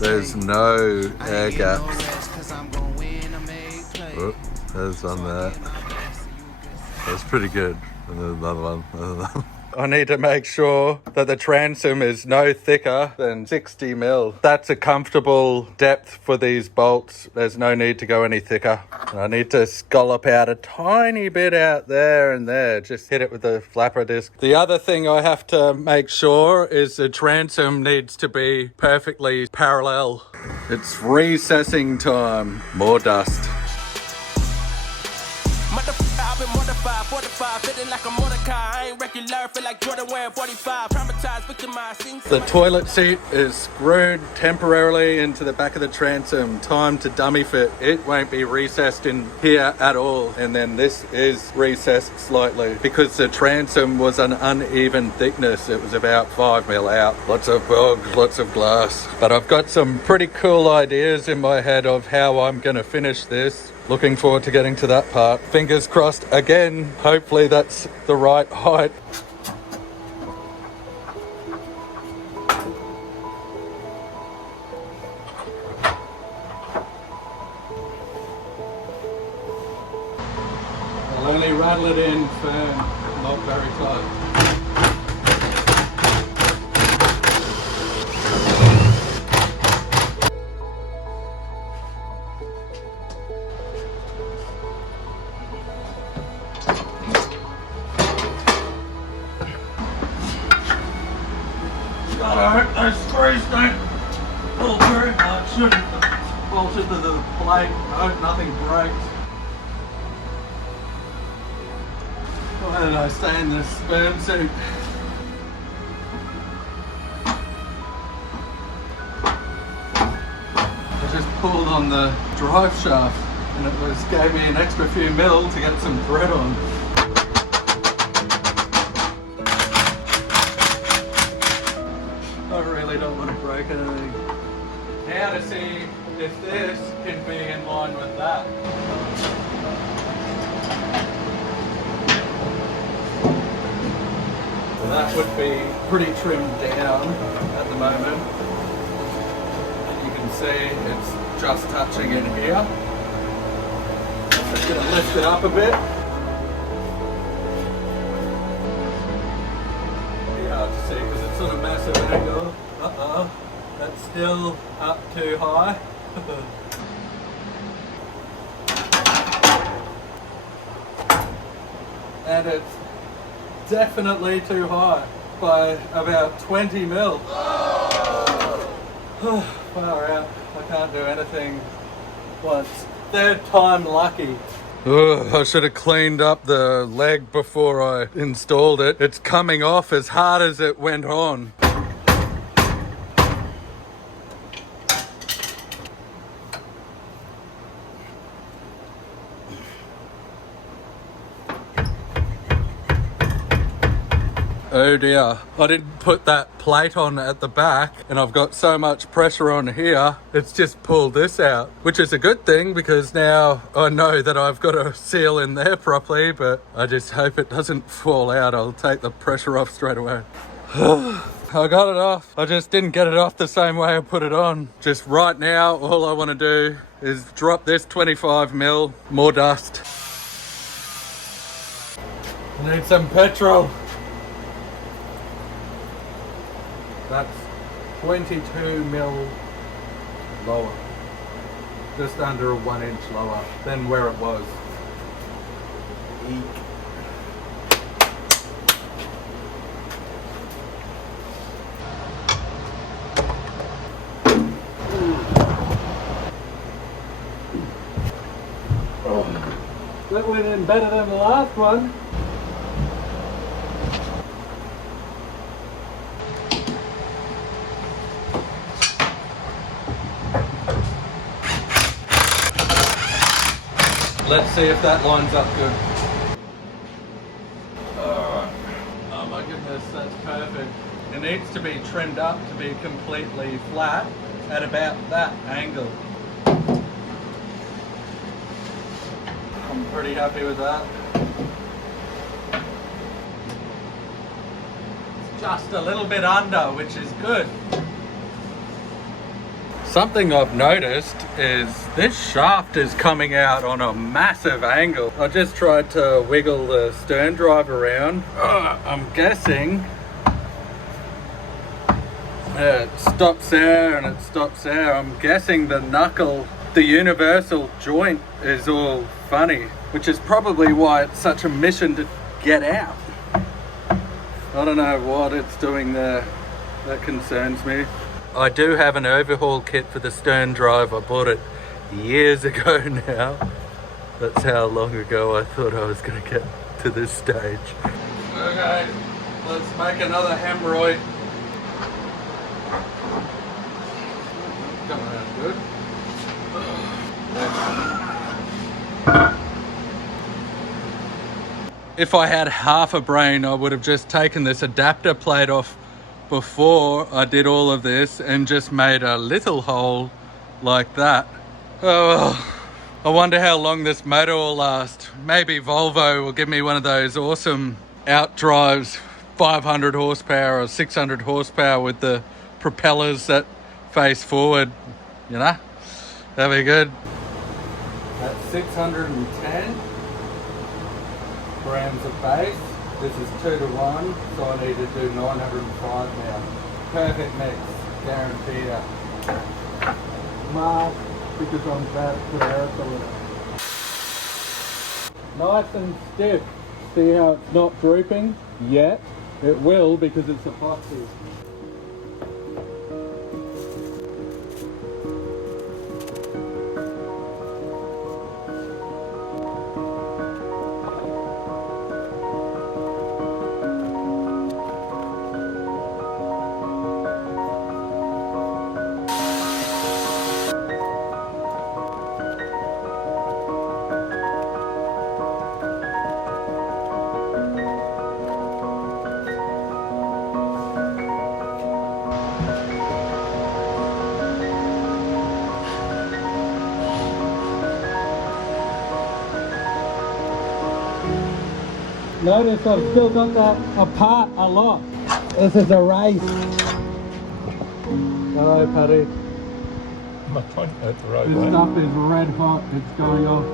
There's no air gaps. Oh, there's one there. That's pretty good. And there's another one. I need to make sure that the transom is no thicker than 60 mil. That's a comfortable depth for these bolts. There's no need to go any thicker. And I need to scallop out a tiny bit out there and there. Just hit it with the flapper disc. The other thing I have to make sure is the transom needs to be perfectly parallel. It's recessing time. More dust. The toilet seat is screwed temporarily into the back of the transom. Time to dummy fit. It won't be recessed in here at all. And then this is recessed slightly because the transom was an uneven thickness. It was about 5 mil out. Lots of bugs, lots of glass. But I've got some pretty cool ideas in my head of how I'm going to finish this. Looking forward to getting to that part. Fingers crossed again. Hopefully that's the right height. I'll only rattle it in firm, not very tight. God, I hope those screws don't pull through. I shouldn't have bolted to the plate. I hope nothing breaks. Why did I stay in this sperm suit? I just pulled on the drive shaft and it gave me an extra few mil to get some thread on. Don't want to break anything. Now to see if this can be in line with that. So that would be pretty trimmed down at the moment. You can see it's just touching in here. Just going to lift it up a bit. Hard to see because it's on a massive angle. Uh-oh, that's still up too high. And it's definitely too high by about 20 mil. Far out. I can't do anything once. Third time lucky. I should have cleaned up the leg before I installed it. It's coming off as hard as it went on. Oh dear, I didn't put that plate on at the back and I've got so much pressure on here, it's just pulled this out, which is a good thing because now I know that I've got to seal in there properly, but I just hope it doesn't fall out. I'll take the pressure off straight away. I got it off. I just didn't get it off the same way I put it on. Just right now, all I want to do is drop this 25 mil, more dust. I need some petrol. That's 22 mil lower, just under 1 inch lower than where it was. Eek. Oh, that went in better than the last one. Let's see if that lines up good. Oh my goodness, that's perfect. It needs to be trimmed up to be completely flat at about that angle. I'm pretty happy with that. It's just a little bit under, which is good. Something I've noticed is this shaft is coming out on a massive angle. I just tried to wiggle the stern drive around. I'm guessing it stops there and it stops there. I'm guessing the knuckle, the universal joint is all funny, which is probably why it's such a mission to get out. I don't know what it's doing there. That concerns me. I do have an overhaul kit for the stern drive. I bought it years ago now. That's how long ago I thought I was going to get to this stage. Okay, let's make another hemorrhoid. Coming out good. If I had half a brain, I would have just taken this adapter plate off before I did all of this and just made a little hole like that. Oh, I wonder how long this motor will last. Maybe Volvo will give me one of those awesome outdrives, 500 horsepower or 600 horsepower with the propellers that face forward, you know? That'd be good. That's 610 grams of base. This is 2 to 1, so I need to do 905 now. Perfect mix, guaranteed it. Mark, because I'm about to put air in it. Nice and stiff. See how it's not drooping yet? It will because it's epoxy. Notice I've still got that apart a lot. This is a race. Hello, Paddy. My point at the right This way. stuff is red hot. It's going off.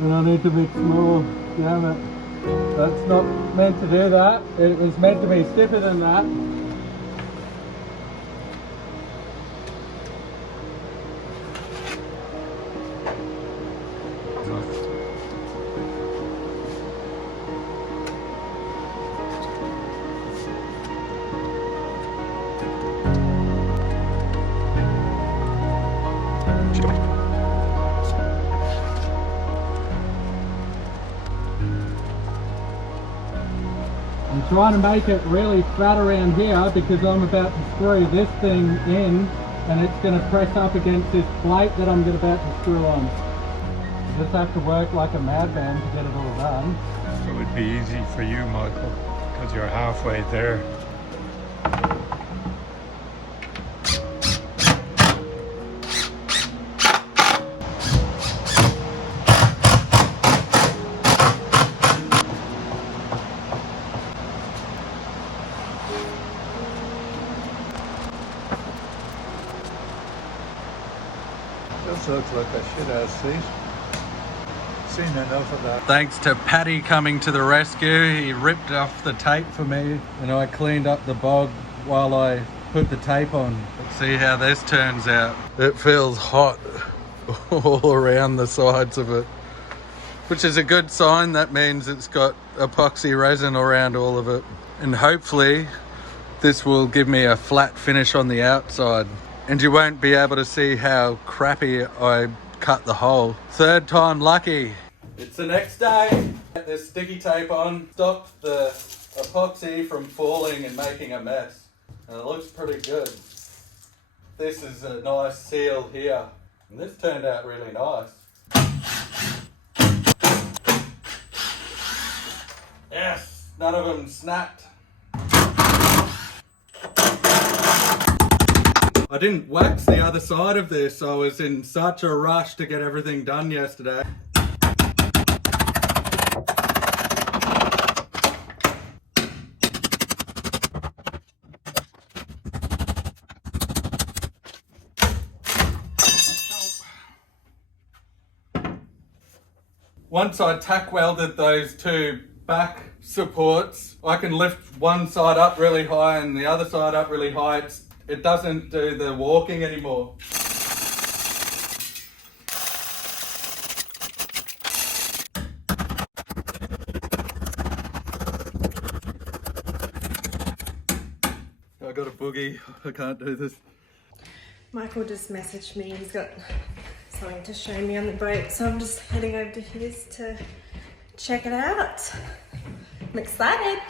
And I need to mix more. Damn it. That's not meant to do that. It was meant to be stiffer than that. I'm trying to make it really fat around here because I'm about to screw this thing in and it's going to press up against this plate that I'm about to screw on. I just have to work like a madman to get it all done. So it'd be easy for you, Michael, because you're halfway there. This looks like a shit ass seat. Seen enough of that. Thanks to Paddy coming to the rescue. He ripped off the tape for me and I cleaned up the bog while I put the tape on. Let's see how this turns out. It feels hot all around the sides of it, which is a good sign. That means it's got epoxy resin around all of it. And hopefully this will give me a flat finish on the outside. And you won't be able to see how crappy I cut the hole. Third time lucky. It's the next day. Get this sticky tape on. Stop the epoxy from falling and making a mess. And it looks pretty good. This is a nice seal here. And this turned out really nice. Yes, none of them snapped. I didn't wax the other side of this. I was in such a rush to get everything done yesterday. Once I tack welded those two back supports, I can lift one side up really high and the other side up really high. It doesn't do the walking anymore. I got a boogie. I can't do this. Michael just messaged me. He's got something to show me on the boat, so I'm just heading over to his to check it out. I'm excited.